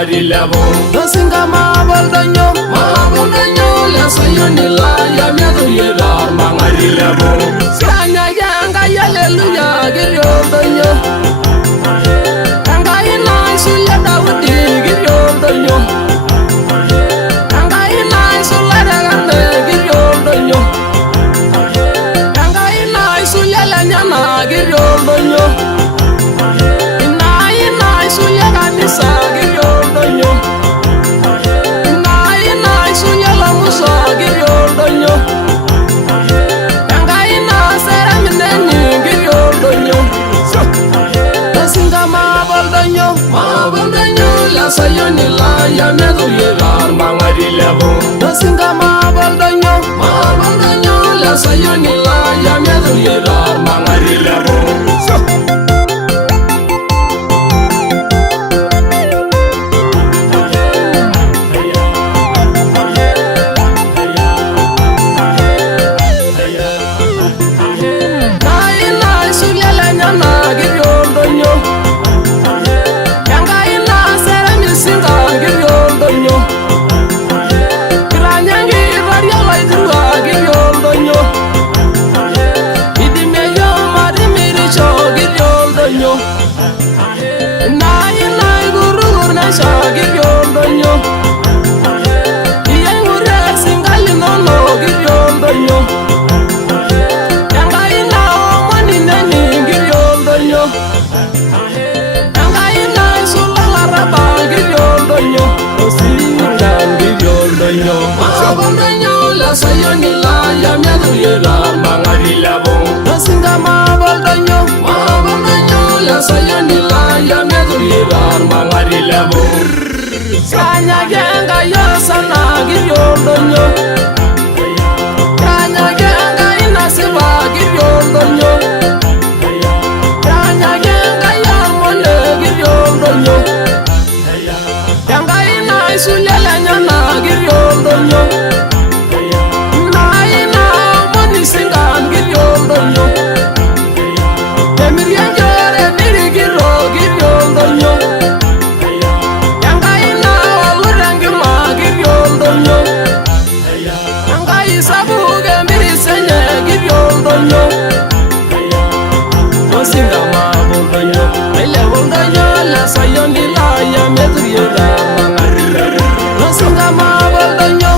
mangari lebo. Dosinga maboldanyo La sayoni la ya miado yerar mangari lebo. Sanya yanga yaleluya giryodonyo Anga ina isuya Dawudi giryodonyo Anga ina isuya Dagande giryodonyo Anga ina isuya Lanyana giryodonyo Ina isuya Kanisa giryodonyo Ina isuya Lamusa giryodonyo La sayoni la ya miado yerar mangari lebo. Dosinga maboldanyo La sayoni la ya miado yerar mangari lebo. La sayoni la ya miado yerar mangari lebo. Dosinga maboldanyo La sayoni la ya miado yerar mangari lebo. Kanya genga yosana giryodonyo Kanya genga inasiba giryodonyo Kanya genga yarmone giryodonyo Kanga ina isuya Lanyana giryodonyo La sayoni la ya miado yerar mangari lebo. Dosinga maboldanyo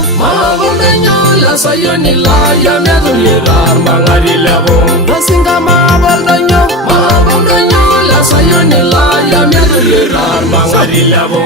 La sayoni la ya miado yerar mangari lebo. Dosinga maboldanyo La sayoni la ya miado yerar mangari lebo.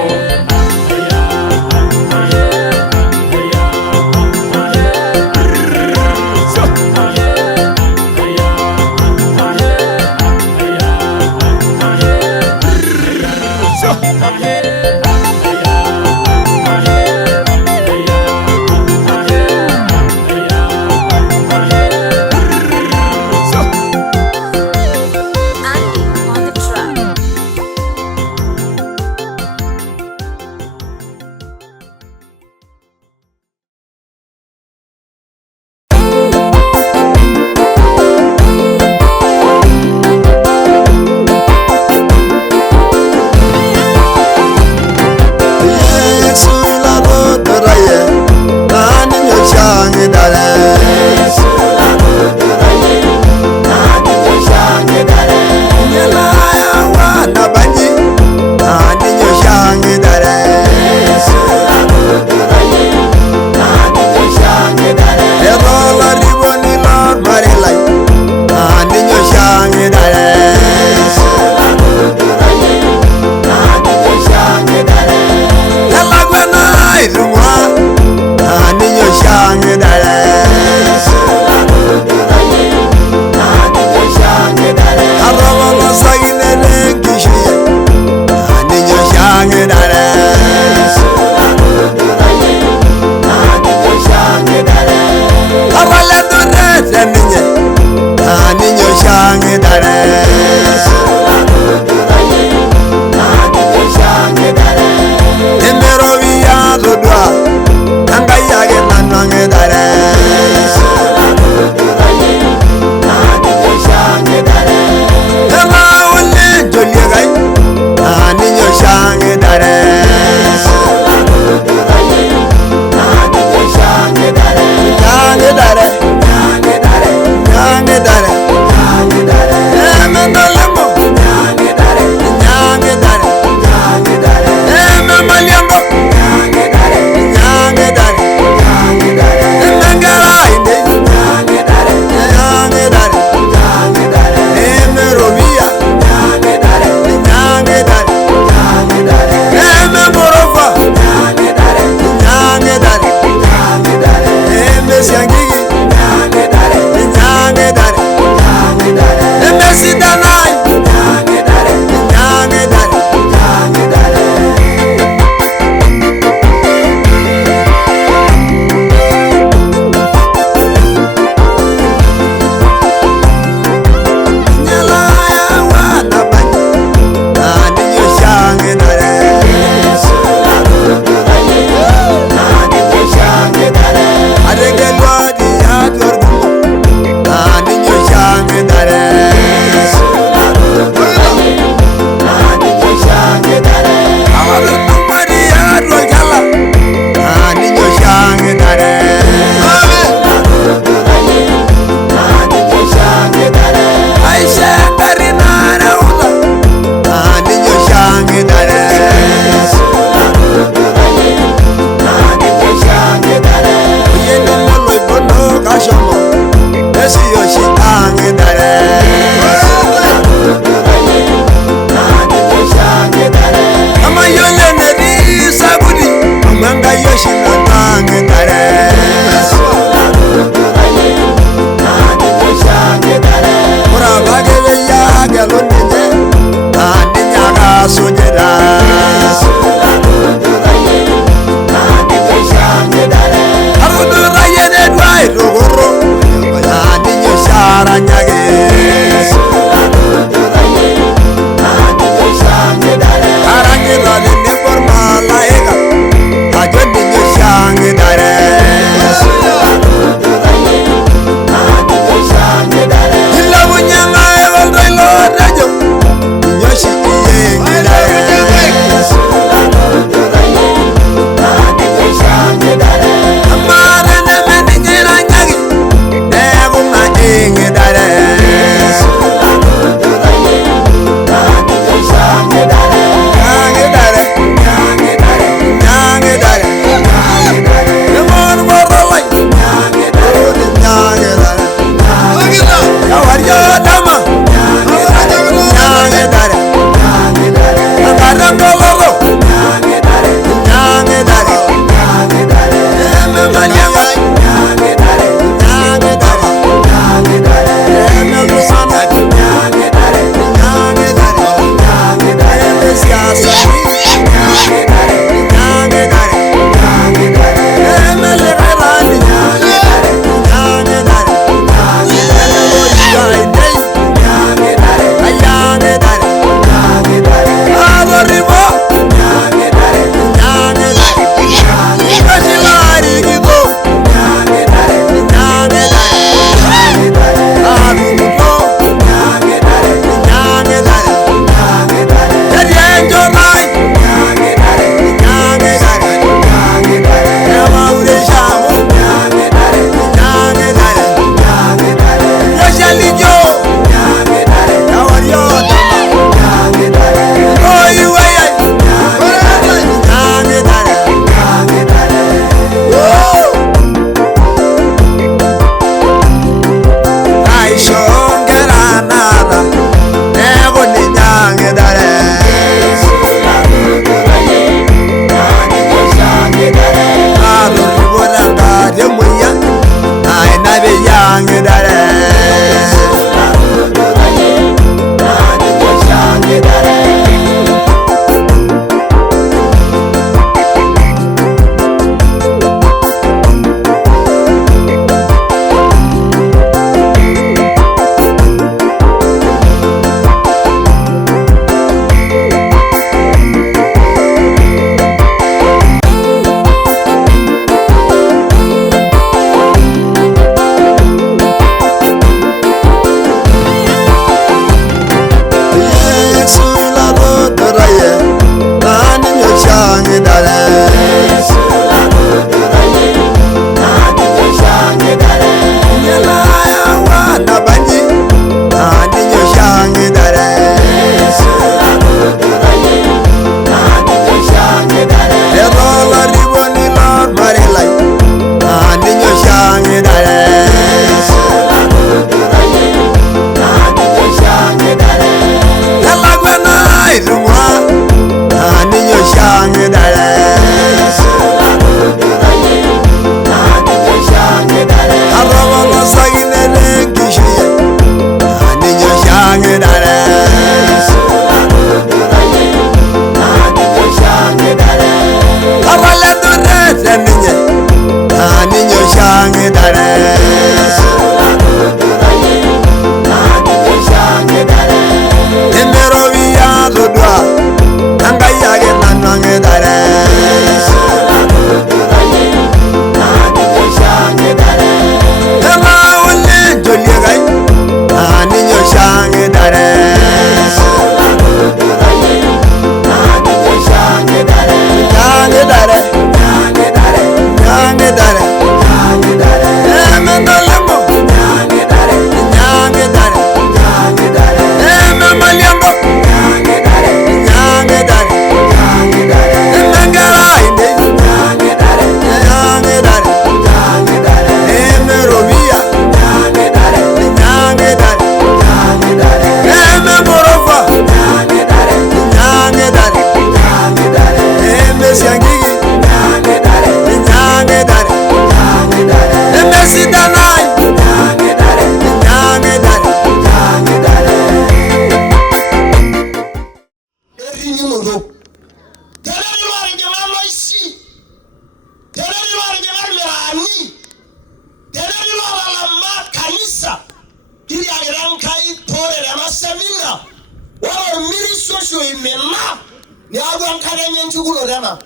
ni agwan kadenyen chukulo dana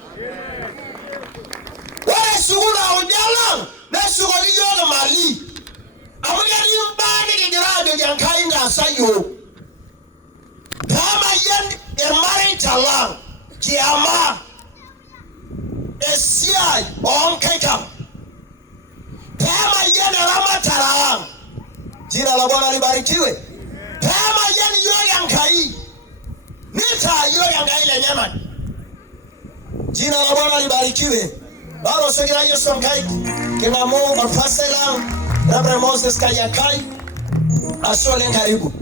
wala sugula ujala na sugoli yoga mali amugani mbani kigirajo jankainda sayo kama yen emaritalang kiama esiai onkekam kama yen ramatalang jina la Bwana libarikiwe kama yen yoga nkai nita yoga ngai le nyama jina la Bwana libarikiwe baro segira Yesu nkai kima Mungu mafasela Rabra Moses Kayakai asole karibu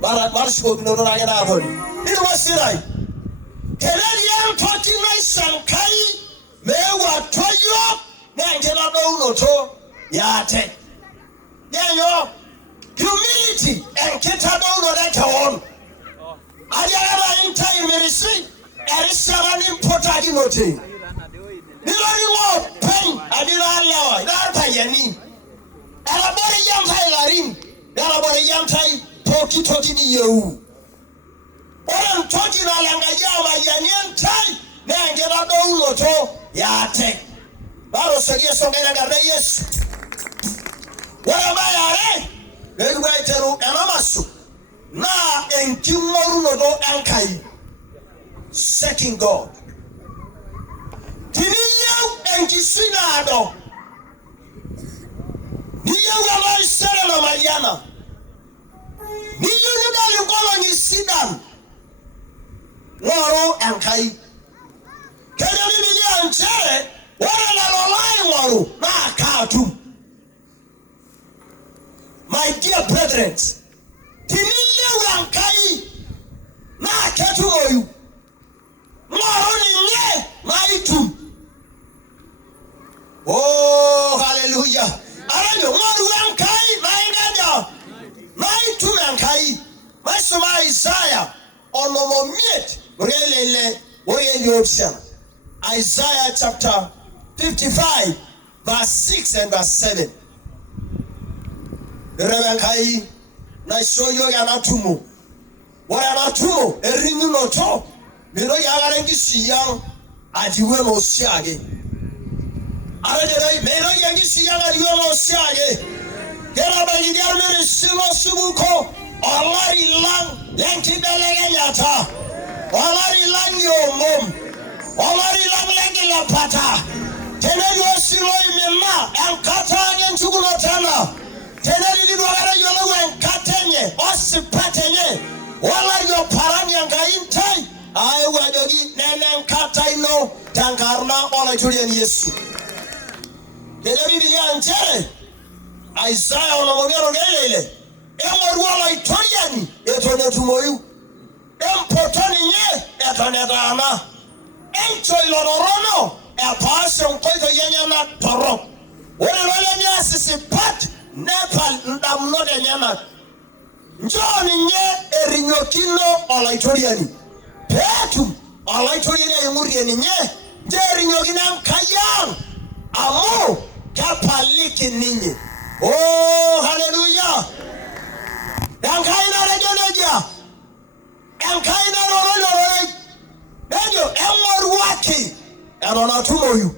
bara shiko binono na yana aboni ni wasirai keleli yan toti na sankai mewa toyo na ngena do unoto yate yanyo humility and kita do unoto tawon ajara in time merisi erisara ni impota dinote nilori wo pen adira lawa ida tayani arabore yam tai larin arabore yam tai toki ni yeu oran toki na langa yawa yanien tai na ngena do uloto yate baro segie songena garde Yesu wala bayare egu baiteru enamasu na enkimoru no do ankai second God tiniyo enkisina ado niyo wala isere na Mariana niyo nidali ngolo ni sidan waro ankai kenya Biblia nchere wala na lolai waro na akatu my dear brethren tiniyo ankai na akatu moyu waro ni nye maitu oh hallelujah arajo waro ankai mainganya maitu ankai masoma Isaiah onomomiet relele oyeyopsia Isaiah chapter 55 verse 6 and verse 7 Rebenkai na shoyo ya natumo wala natumo erinyu noto mino ya garengi siyang ajiwe no siage arejere mino yangi siyang ajiwe no siage kera bagi armere simo subuko olari lang lenki belege nyata olari lang yomom olari lang lenki lapata teneli osilo imema enkata nyenchukulo tena teneli libogara yolo wenkatenye osipatenye wala yo parani angaintai ai wajogi nene enkata ino tangarna ola tulieni Yesu kene Biblia nchere Isaiah onomogero gelele emo wala itoriani etone tumoyu empotoni nye etone dama encho ilororono epase unkoito yenyana toro wale nya sisipat Nepal ndamnode nyana njoni nye erinyokino ola itoriani petu ola itoriani ayumurieni nye jerinyokina mkayang amu kapaliki ninyi oh hallelujah Enkaina rejoneja enkaina rororore nejo enworwaki enona tumoyu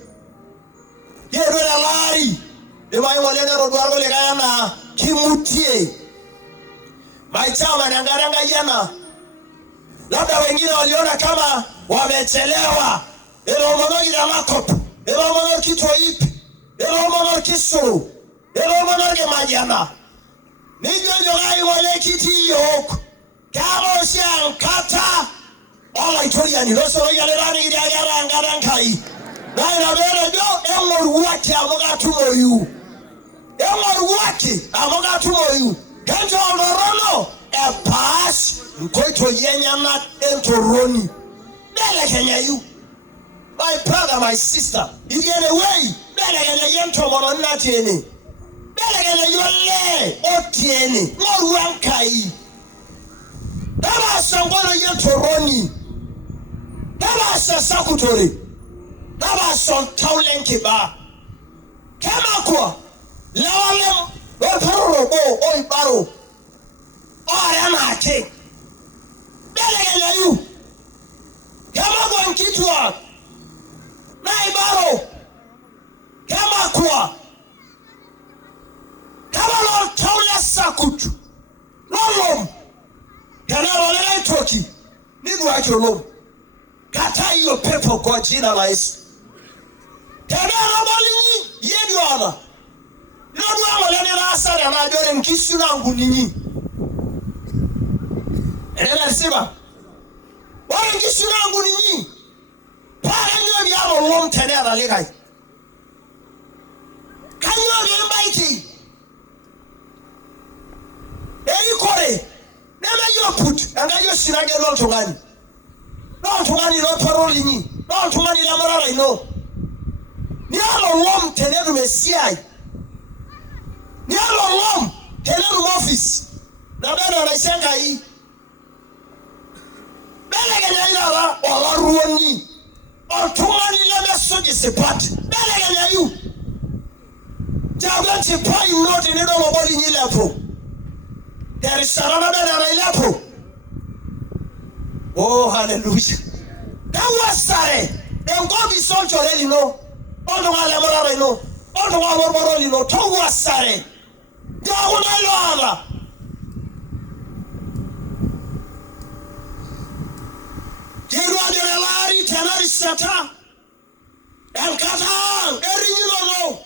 yebera lari debayi molene rodwargo lekayana kimutie maichama nangaranga yana labda wengine waliona kama wamechelewa elomonogi na makop elomonogi kitoipi elomonogi kisuru elomonogi majana nijo jogai wale kiti yok kamo siang kata ola itoriani losoro yalerani gidi agara angarankai na inabere jo engoruwaki amogatumoyu kanjo olorono epas nkoito yenyana entoroni dele kenya you my brother my sister idiene way dele kenya yentomono natieni dele kenya yole otieni ngoruankai daba sangono yentoroni daba sasakutori daba son taulenki ba kama kwa lawalem oparoro oibaro ore na ake dele kenya you kama kwa nkitwa na ibaro kama kwa kama lo taula sakutu lolom kana wale toki ni gwa cholom kata hiyo pepo kwa jina la Yesu. Tena robali yedi wana ndio wale ni rasa na jore nkishu na nguninyi ela siba wale nkishu na nguninyi para ndio biaro lom tena na legai kanyo ni mbaiti eri kore nena yo put anga yo sirage lo tongani no tongani lo paroli ni no tongani la marara ino ni alo lom tena du mesiai ni alo lom tena du office na bana na senga yi bele ganya ila la wala ruoni o tongani le mesoji sepat bele ganya yu jaga chipai noti ni do moboli ni lepo there is sarana bana na lepo. Oh, hallelujah. That was sare. Then God is so choreli no. All the wale morale no. All the wale morale no. To was sare. Jawuna lo ala. Jirwa de lari tenari sata. Enkata erinyo no.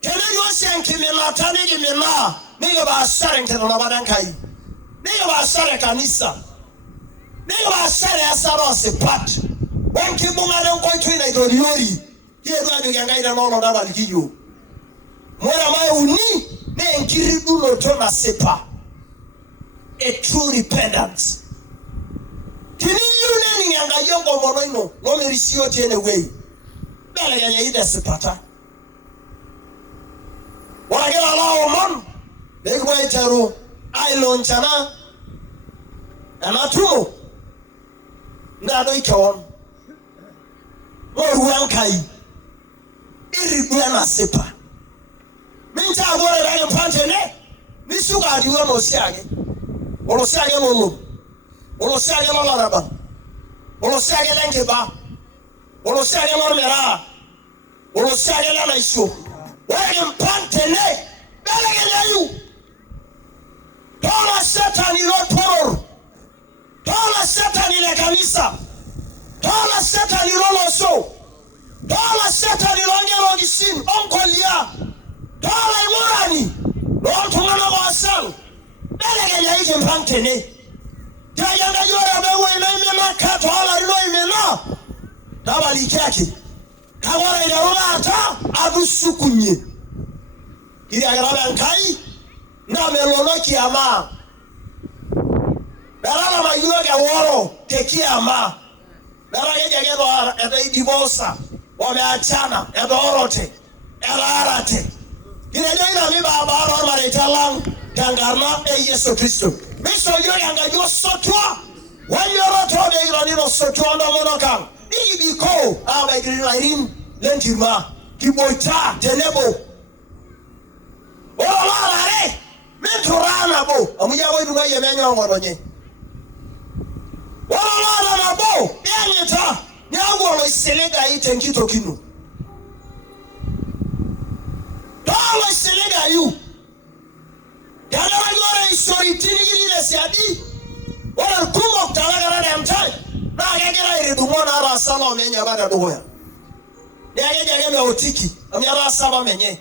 Tenari osenki mina tani mina. Niga ba sare nkeno na badankai. Niga ba sare kanisa. Niga ba sare asaro sepat. Wenki bunga de ko twina idoriori. Ye do adu ganga ida no da balikiyo. Mora mai uni ne nkiridu no to na sepa. A true repentance. Tini yune ni nganga yongo mono ino. No merisio tiene way. Bele ganya ida sepata. Wagela lao mon. Begwa itaru ai lonchana anatumo ngado ikawon moruan kai irigwa na sepa minta agora ra mpante ne nisuga adiwe mo siage lolo olo siage lo laraba olo siage lenkeba olo siage lo mera olo siage la iso wa mpante ne bele yu tola Satan ilo poror. Tola Satan ile kanisa. Tola Satan ilo loso. Tola Satan ilo ngelo gishin onkolia. Tola imorani. Lontungana wasal. Belegenya ije mpantene. Jayanga yora bewe imena katola ilo imena. Tabali kyake. Kawara ina ata abusukunye. Kiri agarabe nkai na melono kiama darala mayuga woro tekiama darage jagero eda divorce wameachana edorote elarate kirejo ina mi baba ro maritalang tangarna Yesu Kristo miso yo yanga yo sotwa wanyoro to de granino sotwa ndo monokan ibiko abe grilarin lentirma kibocha tenebo olalare mentorana bo amuja wo duwa ye menyo ngoronye wala na bo yenyeta nyango lo selega ite nkito kinu dole selega yu yana ngore isori tinigiri na siadi wala kumo talaga na mtai na agagera iridumona ara sala menya bada doya ya gege otiki amyara saba menye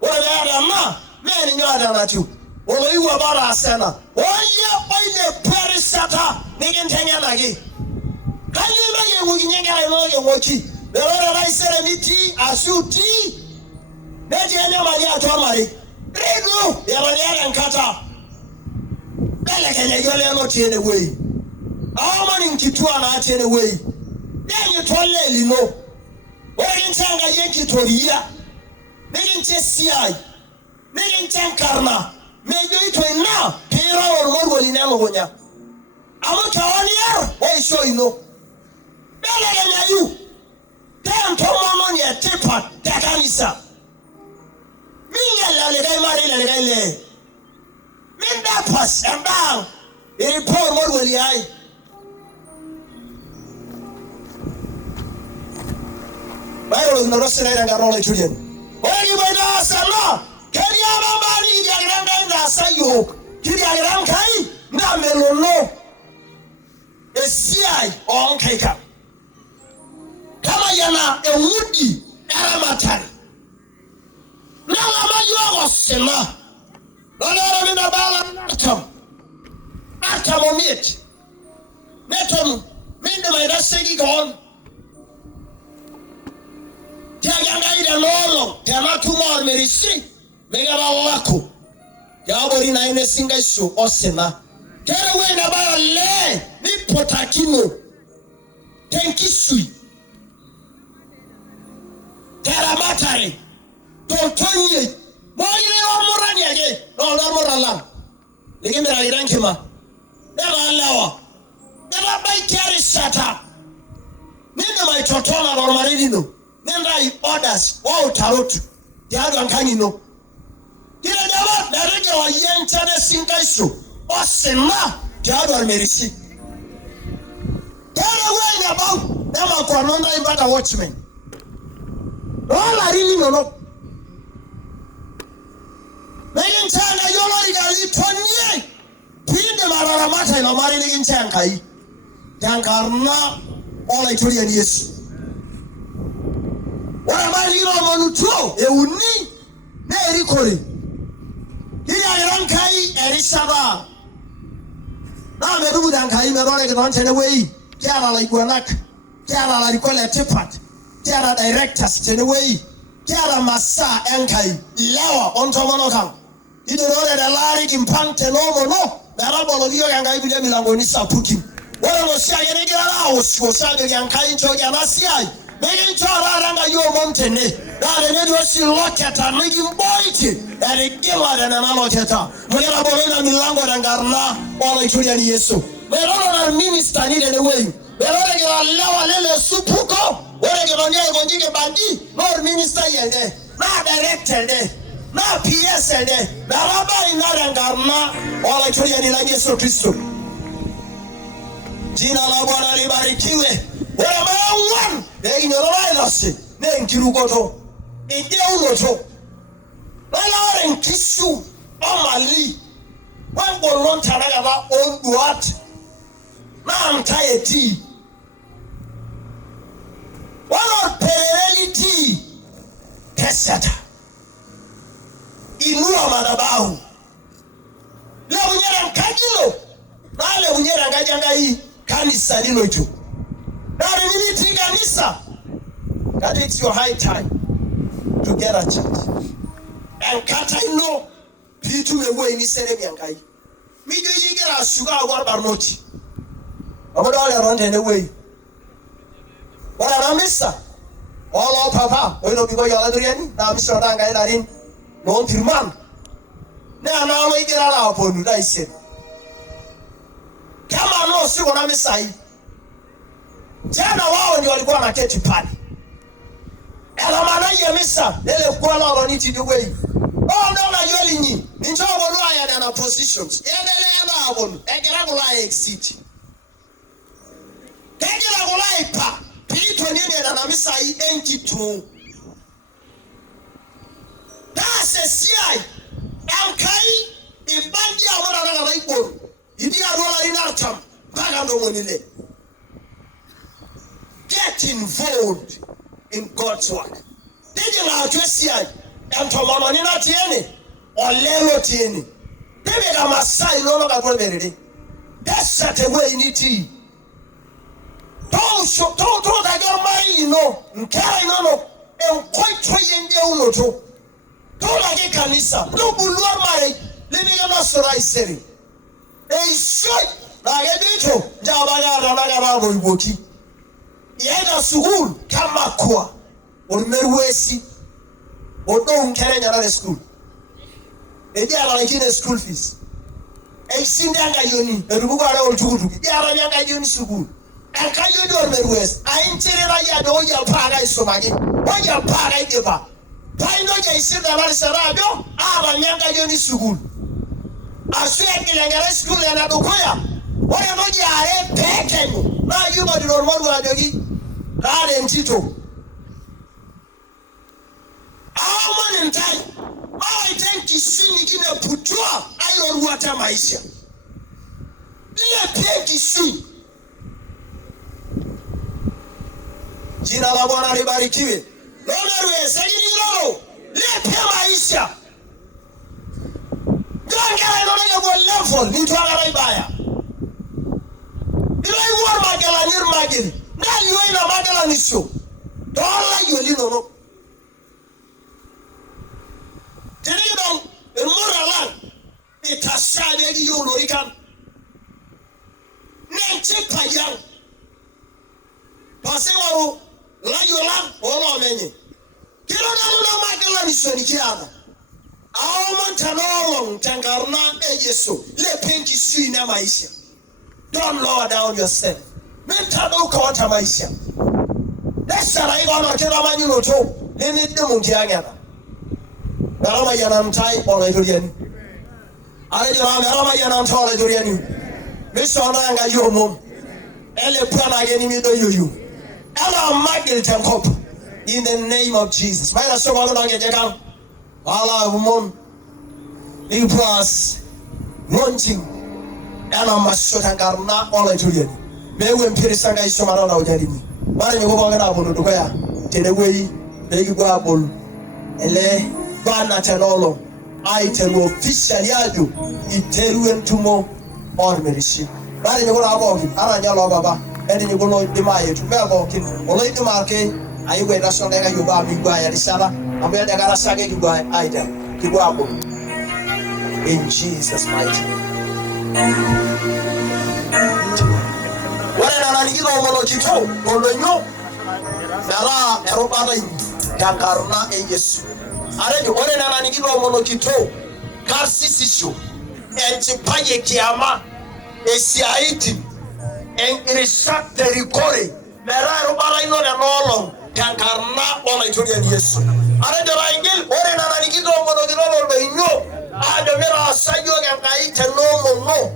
wala ya ma meni nyada na tu wala iwa bara asena oye perisata nigentenya nagi kanyima ye wuginyengara noye wochi belora raisere miti asuti neje enya mali atomari ridu yabanyara nkata bele kenya yole no tiene wei awamani nkitua na tiene wei yenye tolle lino wegintanga yenkitoriya neginchesiai neginchankarna mejo ito ina pira ormorwo linalo gonya amutawani yar wa show ino bele kenya yu tanto mono ni atipa takanisa minga le gai mari le gai le minda pas anda iri por morwo li ai Bayo na rosina ira ngarola tulien. Ogi baida sana. Kenya baba ni ya granga nda sayo. Kiri ya granga kai na melono. Esiai on kaika. Kama yana ewudi eramatari. Na lama yo osema. Lolo mina bala atam. Atam omiet. Netom minde mai rasegi gon. Tiaganga ida lolo, tiama tumor merisi. Mega balako. Ya bori na ine singa iso osema. Kere we na ba le ni potakino. Tenkisui. Teramatare. Tontonye. Moire o morani age. No morala. Lege mera irankema. Neba lawa. Neba bai kere shata. Ninde mai totona normalino. Nenda I orders. Wow tarotu. Tiago ankangino. Tira daba darege wa yenchane singa iso. Osema tiago almerisi. Kere we na ba. Nema kwa nonda imbata watchman. Wala rini no. Megin changa yolori gali tonye. Pinde marara mata ino mari megin changa yi. Jankarna ola itoria ni Yesu. Wana mari ino manutuo euni ne erikori. Kiri agirankai erishaba. Na medugu dankai merore kidonchene wei. Kiara la iguanak. Kiara la rikwele tipat. Kiara directors teneway. Kiara masa enkai. Lewa ontomono kam. Idorore de lari kimpante no. Darabolo dio yangai bile milango ni sapuki. Wala no sia yene gira osho sabe yankai ncho yana siai. Megin chora ranga yo montene. Dare ne dio si loketa migi mboiti. Ere gila de na loketa. Mugera bolena milango rangarna. Wala itulia ni Yesu. Meroro na minister ni de way. Meroro gira lewa lele supuko. Where get on your conjugate bandi, no minister yende, not director de, not PS de, the rabbi in Narangarna, all actually in Yesu Christo. Gina Labona Libarikiwe, where am I one? They in the Royalist, name Kirugoto, in Deunoto. Lala and Kissu, Omali, one go long Taragava, old what? Now I'm tired tea. Wala pereliti kesata inua madhabahu leo unyera nkajilo na leo unyera ngajanga hii kanisa lino itu na nini kanisa that it's your high time to get a church and kata ino pitu mewe ini sene miangai mijo yigira suga agwar barnoti amodo ale ronde ne way. Wala ramisa. Wala papa. Oino bigo yala duriani. Na misho danga ilarin. Non tirman. Ne ana wa igira la oponu da ise. Kama no si wana misai. Jana wao ndio walikuwa na keti pale. Ela mana ye misa. Lele kwa la ro ni ti di way. Oh no na yoli nyi. Ninjo bolu aya na positions. Yendele na abonu. Egira ko la exit. Egira ko la ipa. Pito nini na namisa hii enki tu. Dase siai. Ankai ibandi ya mwana na iboru. Idi arola inatam. Baga ndo mwenile. Get involved in God's work. Didi na atwe siai. Entomono nina tieni. Olelo tieni. Didi kama sai nono kakule merede. Desa tewe initi. Don't that your mind, no, Nkara no, and quite trying the unoto. Don't like Kanisa, no Bulua married, living on us, I say. They should, like a little, Jabaya, Nagara, Woki. Yeda Sugul, Kamakua, or Merwesi, or don't carry another school. They are like in a school fees. A Sindanga Uni, a Rugara or Tudu, they are young Uni Sugul. And can you do Midwest? I ain't telling you, know your paradise so many. What your paradise giver? Pino Jason, the Marisarado, I'm a younger Uni Sugul. I said in a school and a Dokoya. What am I packing? Now you got your mother, God and Tito. mentai mawa itenki sini gine putua ayo ruata maisha ile peki sini. Jina la Bwana libarikiwe. Lonerwe sagini lolo lepe maisha gangala nonege go level ni twanga ibaya ilo iwor magala nir magili na liwe ina magala nisho dola yoli nono tenidon el moralan itasade gi yolo ikan nenche payang pasewaru la yolan olo menye kilo na magala nisho nikiana aoma tanolo tangarna ejeso le penki suina maisha. Don't lower down yourself. Mentado kawata maisha. Desa la iwa na kila manyuno to. Nini dimu kiangana. Garama yana mtai ola ituriani. Ale jorame garama yana mtai ola ituriani. Miso ananga yomo. Ele prana geni mido yuyu. Ela magil tenkop. In the name of Jesus. Maina soba kuna ngejeka. Allah woman. Big plus. Launching. Ana masota garna ola ituriani. Mewe mpiri sanga isomara na ujalini. Bari nyugo banga na bono dukoya. Tenewei. Begi kwa bolu. Ele. Bana tenolo. Aitelu official yadu. Iteru entumo. Ormerishi. Bari nyugo na aboki. Ara nyalo baba. Edi nyugo no dimaye. Tume aboki. Ola idimake. Ayuwe nasonga yuba migwa ya risala. Ambe dagara sage kigwa aida. Kigwa abolu. In Jesus' mighty name. Wana na nigiro mono kito molonyo dara erobada dangarna Yesu arejo ore na nigiro mono kito karsisisho enchipaye kiama esiaiti enrisakte rikore dara erobada ino na nolo dangarna ola itoria Yesu arejo raingil ore na nigiro mono kito molonyo ajo mera sayo gangaite no mo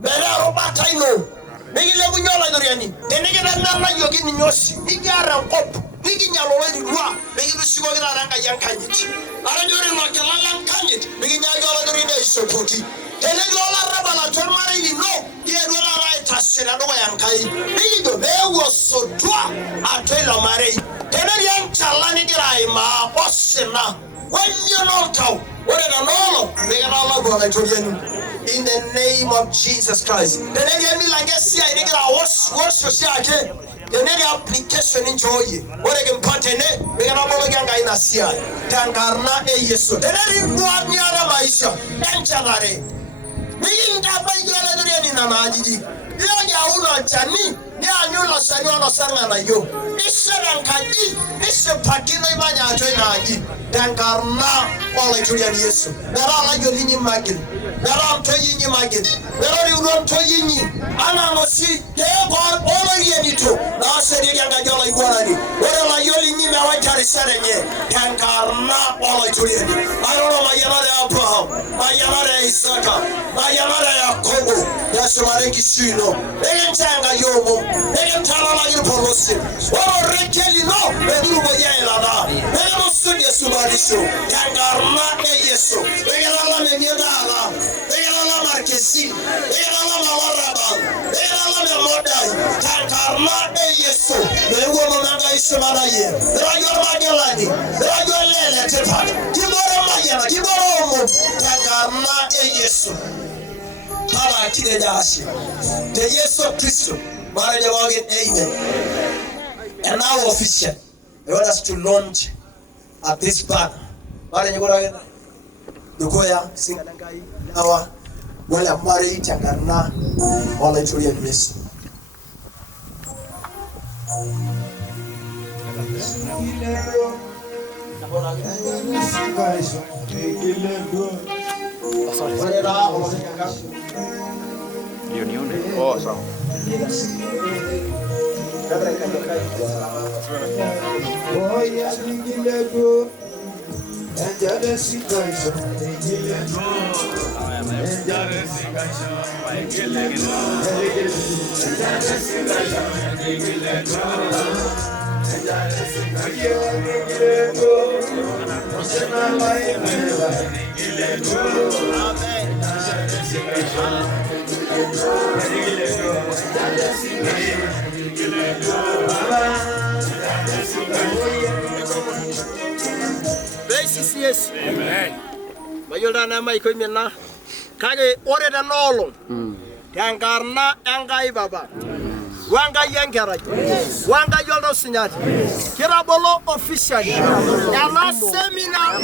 dara erobada ino Nigile kunyola doriani. Tenige na yogi ni nyosi. Nigi ara nkop. Nigi nyalolo ni dua. Nigi rusiko gira ranga yankanyit. Ara jori no kala lankanyit. Nigi nyalolo dori ne isopoti. Tenige ola rabala tormare ni no. Ye dola right asena do yankai. Nigi do bewo sodwa atela mare. Tenige yanchala ni gira ima osena. When you know tau. Ore na nolo. Nigi na Allah go na toriani. In the name of Jesus Christ. The name me like sia ni gira wash sia ke. The name application enjoy. Ore ke mpatene me gira bolo ganga ina sia. Tangarna Yesu. The name ngwa ni ara maisha. Enchagare. Mimi ndaba yola dure ni na majiji. Yo ya uno chani. Ni anyulo sani ono sanga na yo. Isera nkadi. Ise patino ibanya atwe na agi. Tangarna wala itulia ni Yesu. Dara la yo linyi magil. Dara mtoyi nyi magil. Dara ri uno mtoyi nyi. Ana ngosi. Yego olo yenito. Na aseri yanga jola iguanani. Wala la yo linyi na waitari sere nye. Tangarna wala itulia ni. Ayono mayanare Abraham. Mayanare Isaka. Mayanare Yakobo. Yesu mareki sino. Ege mchanga yomo. Ege mtala la yirupolosi. Wala rekeli no. Bedubo yailada. Ege musundi Yesu marisho. Tangarna Yesu. Ege la menyedala. Ege la markesi. Ege la mawaraba. Ege la memodai. Tangarna Yesu. Bewo monanga Yesu maraye. Rajo magelani. Rajo lele tepat. Kiboro mayana. Kiboro omo. Tangarna Yesu. Pala kide jashi. The Yesu Christo. Maraja wagin amen. And now official. They want us to launch at this banner. Maraja wagin. Dukoya singa nangai nawa wala mari tangarna wala itulia Yesu. Oh, sawa. Yes. Amen. Mayolda na mai ko minna. Kage ore da nolo. Yangarna engai baba. Wanga yengara. Wanga yoldo sinyati. Kirabolo officially. Yana seminar.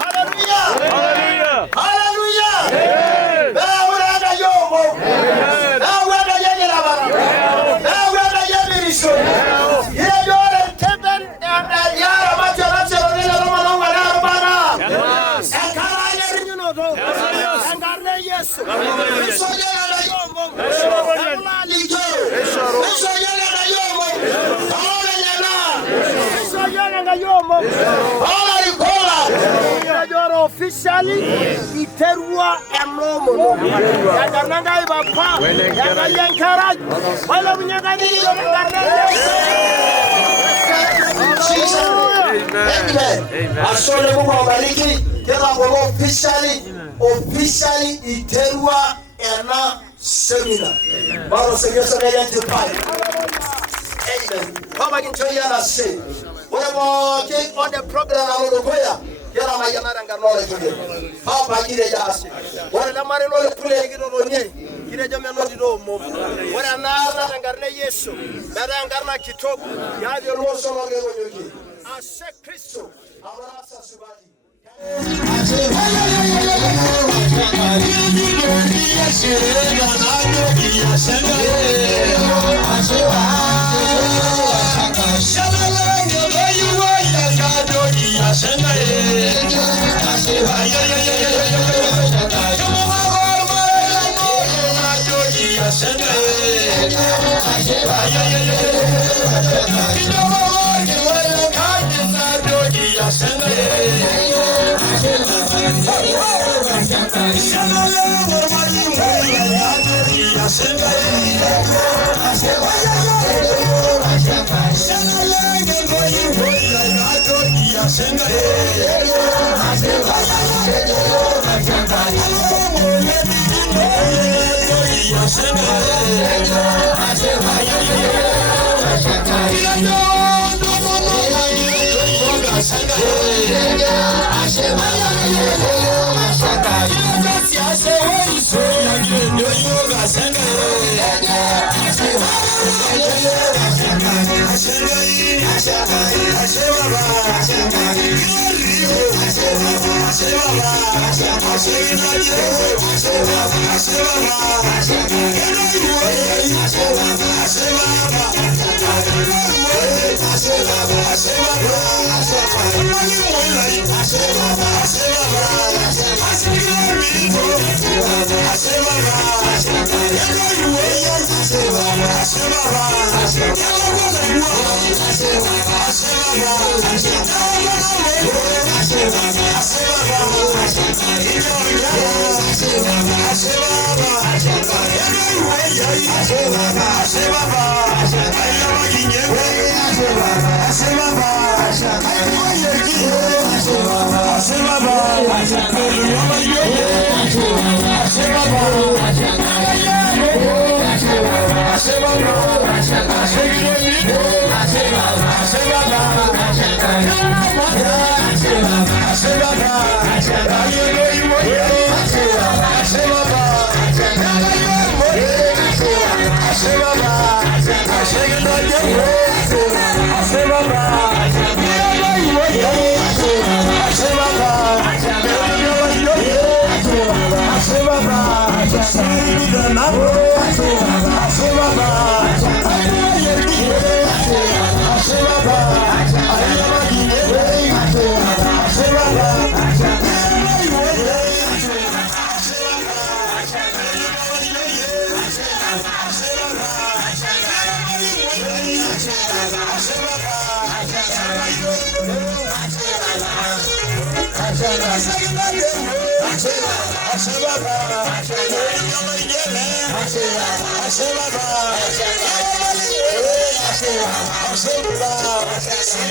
Hallelujah. Hallelujah. Hallelujah. Now we're at yomo. Now we're at yengara. Now we're at yemirisho. Officially, iterua enomo. Yagananga ibapa. Yagayankara. Wala bunyagani Amen. Asole Mungu awabariki. Kila mmoja officially iterua ena seminar. Baro segesa na yanti pale. Amen. Kama kinchoya na say. Wemo ke on the program na lokoya. Yara ma yana ranga nole kule. Papa kile jasi. Wala na mare nole kule gido ronye. Kile jame no dido mo. Wala na ranga ne Yesu. Na ranga na kitoko. Ya de roso no ge gonyoki. Ashe Kristo. Amarasa subadi. Ay,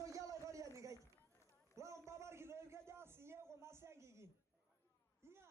shoki aloitoriani kai. Lo mbabar kitoip keja siye kuna siankiki. Iya.